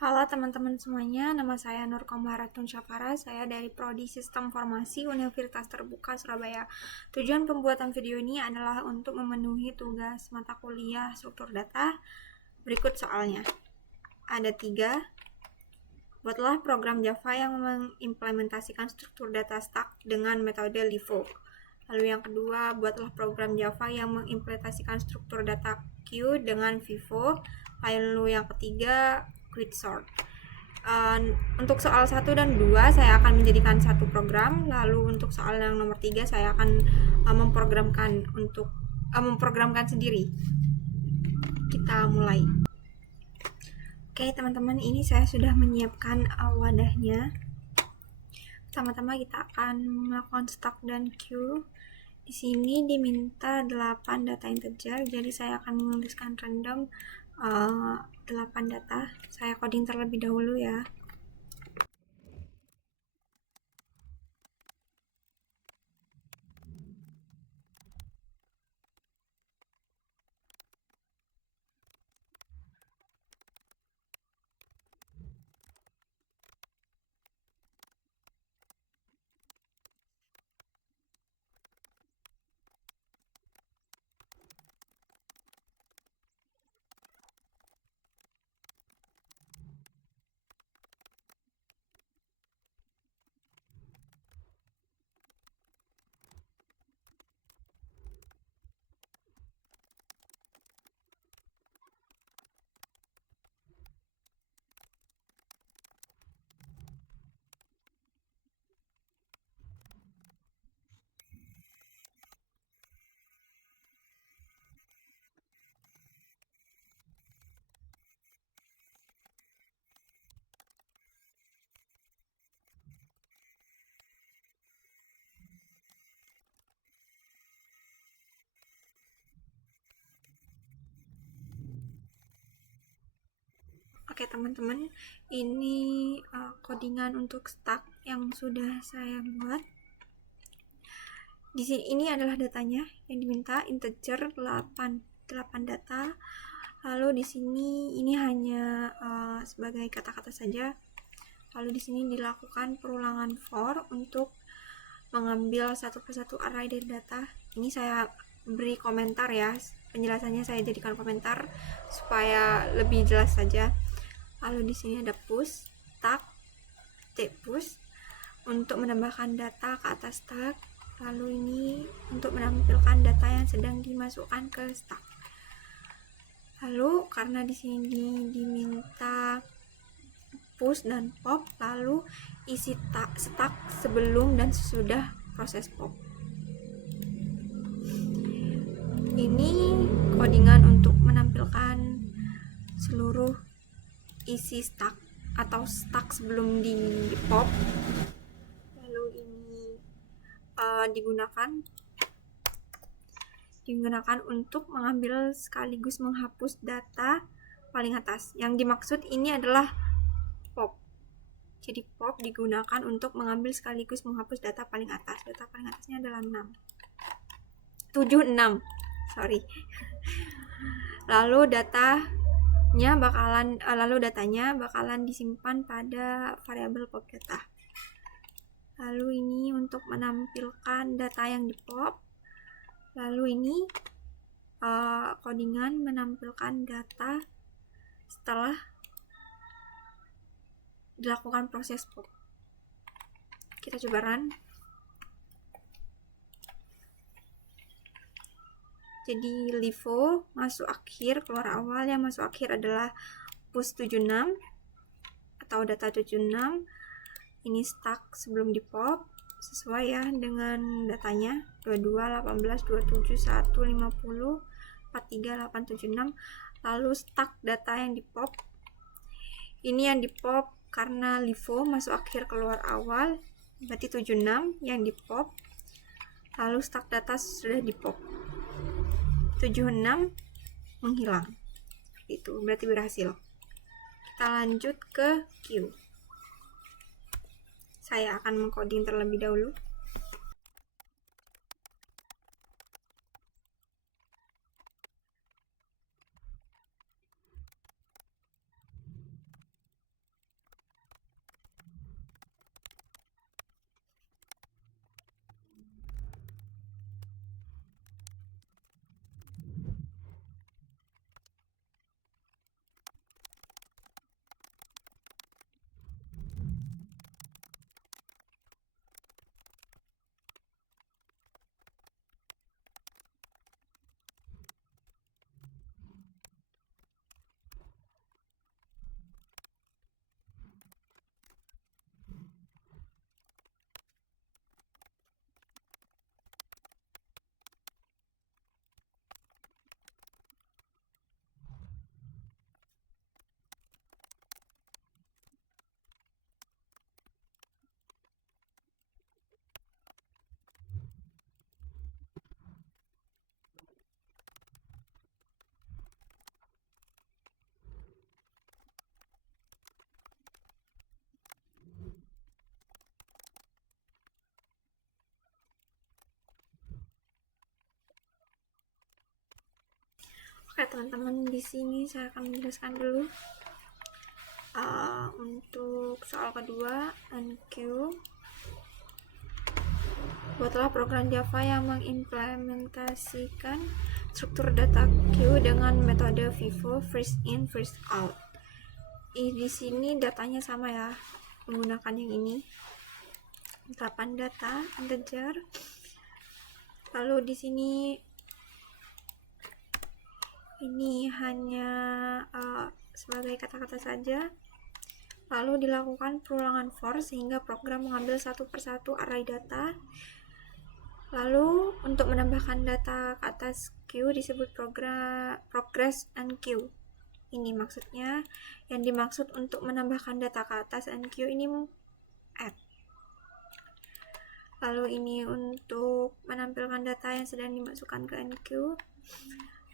Halo teman-teman semuanya, nama saya Nur Kombaratun Syafara, saya dari Prodi Sistem Informasi Universitas Terbuka Surabaya. Tujuan pembuatan video ini adalah untuk memenuhi tugas mata kuliah struktur data. Berikut soalnya. Ada 3. Buatlah program Java yang mengimplementasikan struktur data stack dengan metode LIFO. Lalu yang kedua, buatlah program Java yang mengimplementasikan struktur data queue dengan VIVO. Lalu yang ketiga, Quicksort. Untuk soal 1 dan 2 saya akan menjadikan satu program. Lalu untuk soal yang nomor 3 saya akan memprogramkan sendiri. Kita mulai. Oke teman-teman, ini saya sudah menyiapkan wadahnya. Pertama-tama kita akan melakukan stack dan queue. Di sini diminta 8 data integer, jadi saya akan menuliskan random 8 data. Saya coding terlebih dahulu ya. Oke teman-teman, ini codingan untuk stack yang sudah saya buat. Di sini ini adalah datanya yang diminta integer 8 data. Lalu di sini ini hanya sebagai kata-kata saja. Lalu di sini dilakukan perulangan for untuk mengambil satu persatu array dari data. Ini saya beri komentar ya, penjelasannya saya jadikan komentar supaya lebih jelas saja. Lalu di sini ada push, stack, tpush untuk menambahkan data ke atas stack. Lalu ini untuk menampilkan data yang sedang dimasukkan ke stack. Lalu karena di sini diminta push dan pop, lalu isi stack sebelum dan sesudah proses pop. Ini codingan untuk menampilkan seluruh isi stack atau stack sebelum di pop. Lalu ini digunakan untuk mengambil sekaligus menghapus data paling atas. Yang dimaksud ini adalah pop. Jadi pop digunakan untuk mengambil sekaligus menghapus data paling atas. Data paling atasnya adalah 76. Sorry. Lalu datanya bakalan disimpan pada variabel pop data. Lalu ini untuk menampilkan data yang di pop. Lalu ini codingan menampilkan data setelah dilakukan proses pop. Kita coba run. Jadi LIFO masuk akhir, keluar awal. Yang masuk akhir adalah push 76 atau data 76. Ini stack sebelum di pop sesuai ya dengan datanya 22, 18, 27, 1, 50, 43, 8, 76. Lalu stack data yang di pop. Ini yang di pop karena LIFO masuk akhir keluar awal, berarti 76 yang di pop. Lalu stack data sudah di pop. 76 menghilang. Itu berarti berhasil. Kita lanjut ke queue. Saya akan mengcoding terlebih dahulu. Oke teman-teman, di sini saya akan menjelaskan dulu untuk soal kedua, NQ. Buatlah program Java yang mengimplementasikan struktur data queue dengan metode FIFO, first in, first out. Di sini datanya sama ya, menggunakan yang ini, 8 data integer. Lalu di sini ini hanya sebagai kata-kata saja. Lalu dilakukan perulangan for sehingga program mengambil satu persatu array data. Lalu untuk menambahkan data ke atas queue disebut progress and queue. Ini maksudnya, yang dimaksud untuk menambahkan data ke atas and queue ini add. Lalu ini untuk menampilkan data yang sedang dimasukkan ke NQ.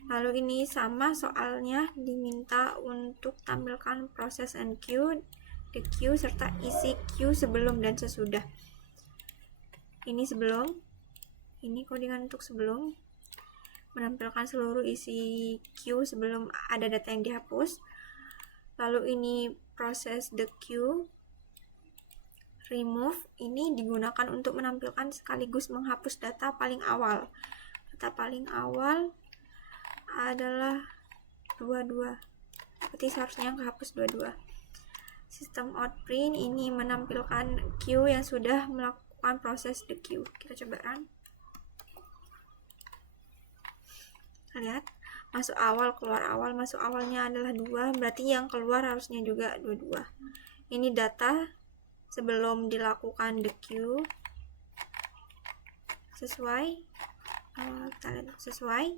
Lalu ini sama soalnya, diminta untuk tampilkan proses NQ, the queue, serta isi queue sebelum dan sesudah. Ini sebelum, ini codingan untuk sebelum, menampilkan seluruh isi queue sebelum ada data yang dihapus. Lalu ini proses the queue. Remove ini digunakan untuk menampilkan sekaligus menghapus data paling awal. Data paling awal adalah 22, berarti seharusnya yang kehapus 22. System out print ini menampilkan queue yang sudah melakukan proses the queue. Kita coba run. Lihat, masuk awal, keluar awal. Masuk awalnya adalah 2, berarti yang keluar harusnya juga 22. Ini data sebelum dilakukan the queue sesuai, kita lihat sesuai.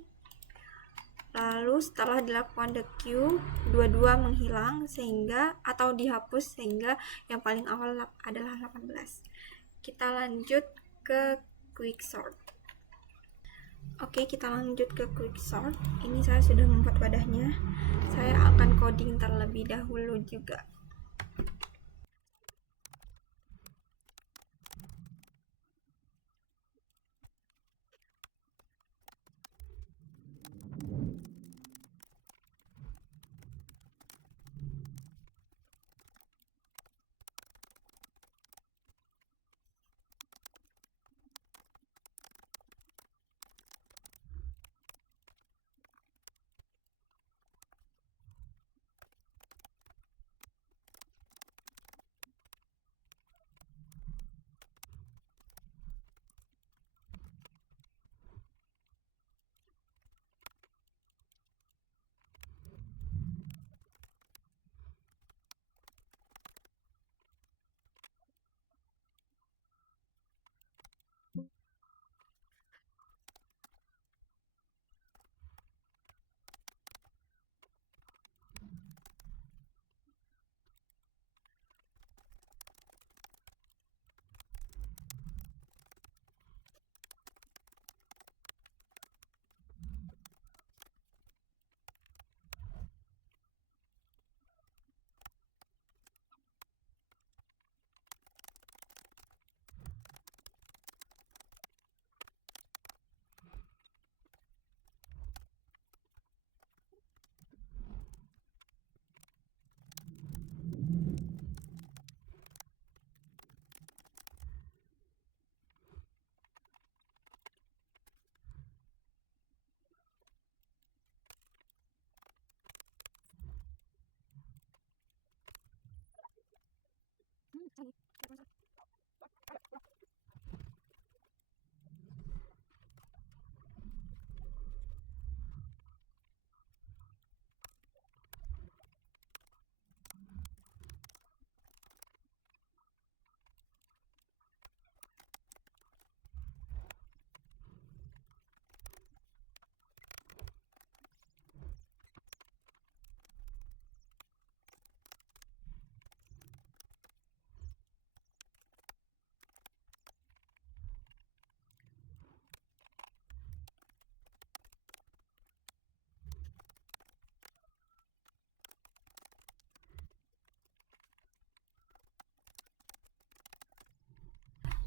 Lalu setelah dilakukan the queue, 22 menghilang sehingga, atau dihapus sehingga yang paling awal adalah 18. Kita lanjut ke quick sort. Oke, kita lanjut ke quick sort. Ini saya sudah membuat wadahnya. Saya akan coding terlebih dahulu juga.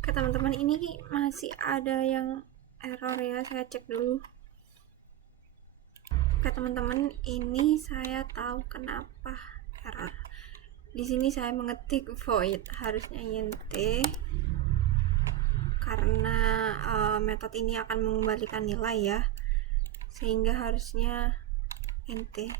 Oke teman-teman, ini masih ada yang error ya, saya cek dulu. Oke teman-teman, ini saya tahu kenapa error. Di sini saya mengetik void, harusnya int, karena metode ini akan mengembalikan nilai ya, sehingga harusnya int.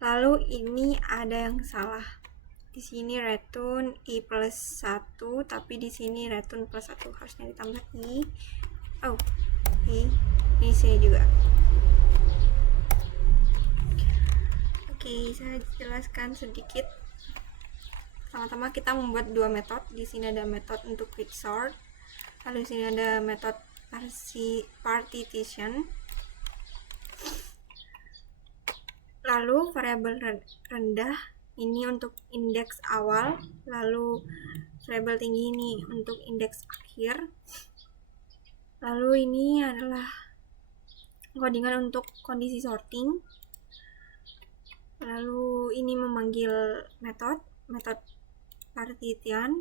Lalu ini ada yang salah. Di sini return i plus 1, tapi di sini return plus 1, harusnya ditambah i. Oh, ini sini juga. Oke, saya jelaskan sedikit. Pertama-tama kita membuat dua metode. Di sini ada metode untuk quicksort, lalu di sini ada metode partition. Lalu variabel rendah ini untuk indeks awal, lalu variabel tinggi ini untuk indeks akhir. Lalu ini adalah codingan untuk kondisi sorting. Lalu ini memanggil metode partition.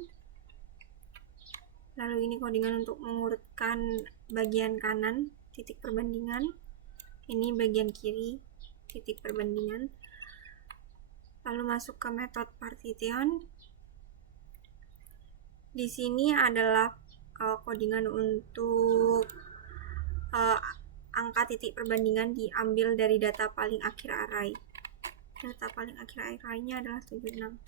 Lalu ini codingan untuk mengurutkan bagian kanan, titik perbandingan. Ini bagian kiri, titik perbandingan. Lalu masuk ke metode partition. Di sini adalah codingan untuk angka titik perbandingan diambil dari data paling akhir array. Data paling akhir array-nya adalah 76.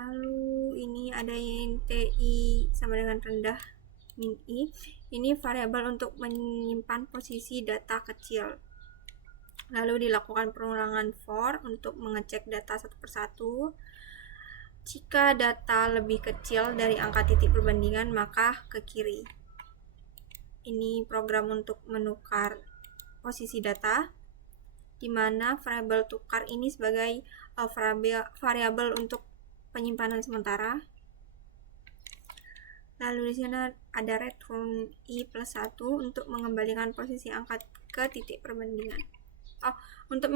Lalu ini ada int i sama dengan rendah min i. Ini variabel untuk menyimpan posisi data kecil. Lalu dilakukan pengulangan for untuk mengecek data satu persatu. Jika data lebih kecil dari angka titik perbandingan, maka ke kiri. Ini program untuk menukar posisi data, di mana variabel tukar ini sebagai variabel untuk penyimpanan sementara. Lalu di sana ada return i plus 1 untuk mengembalikan posisi angka ke titik perbandingan. Untuk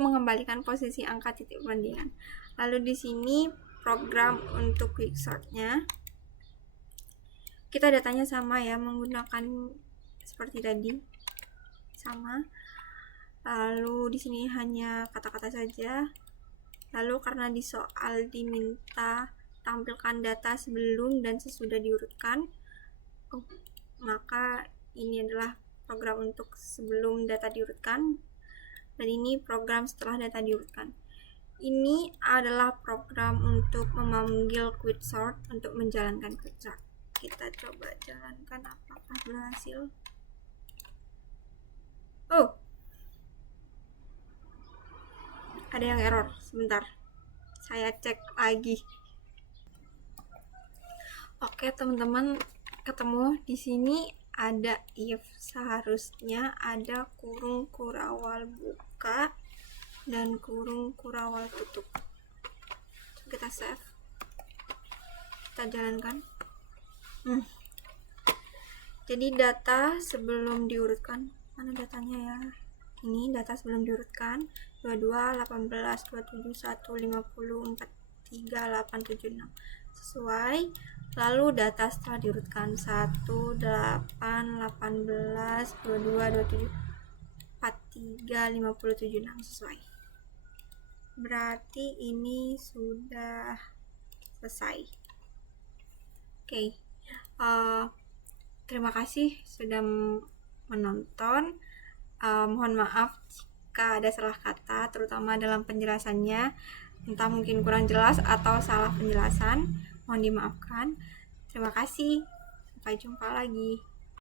mengembalikan posisi angka titik perbandingan. Lalu di sini program untuk quicksort-nya. Kita datanya sama ya, menggunakan seperti tadi. Sama. Lalu di sini hanya kata-kata saja. Lalu karena di soal diminta tampilkan data sebelum dan sesudah diurutkan, maka ini adalah program untuk sebelum data diurutkan, dan ini program setelah data diurutkan. Ini adalah program untuk memanggil quicksort untuk menjalankan quicksort. Kita coba jalankan apakah berhasil. Ada yang error. Sebentar, saya cek lagi. Oke teman-teman, ketemu di sini ada if, seharusnya ada kurung kurawal buka dan kurung kurawal tutup. Kita save, kita jalankan. Jadi data sebelum diurutkan, mana datanya ya? Ini data sebelum diurutkan 22, 18, 27, 1, 50, 43, 8, 76 sesuai. Lalu data setelah diurutkan 1, 8, 18, 22, 27, 43, 50, 76 sesuai. Berarti ini sudah selesai. Oke. Terima kasih sudah menonton. Mohon maaf jika ada salah kata, terutama dalam penjelasannya, entah mungkin kurang jelas atau salah penjelasan, mohon dimaafkan. Terima kasih, sampai jumpa lagi.